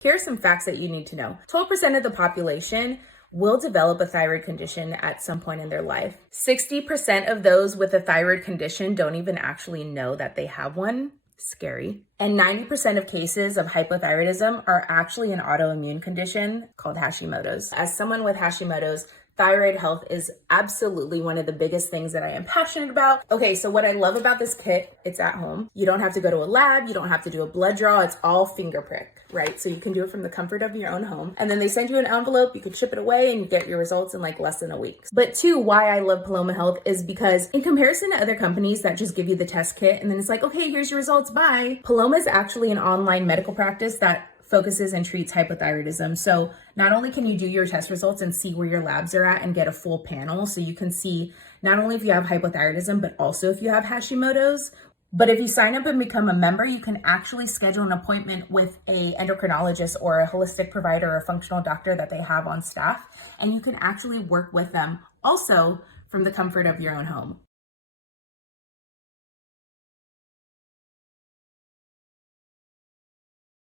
Here are some facts that you need to know. 12% of the population will develop a thyroid condition at some point in their life. 60% of those with a thyroid condition don't even actually know that they have one. Scary. And 90% of cases of hypothyroidism are actually an autoimmune condition called Hashimoto's. As someone with Hashimoto's, thyroid health is absolutely one of the biggest things that I am passionate about. Okay, so what I love about this kit, it's at home. You don't have to go to a lab. You don't have to do a blood draw. It's all finger prick, right? So you can do it from the comfort of your own home. And then they send you an envelope. You can ship it away and you get your results in like less than a week. But two, why I love Paloma Health is because in comparison to other companies that just give you the test kit and then it's like, okay, here's your results, bye. Paloma is actually an online medical practice that focuses and treats hypothyroidism. So not only can you do your test results and see where your labs are at and get a full panel, so you can see not only if you have hypothyroidism, but also if you have Hashimoto's. But if you sign up and become a member, you can actually schedule an appointment with a endocrinologist or a holistic provider or a functional doctor that they have on staff, and you can actually work with them also from the comfort of your own home.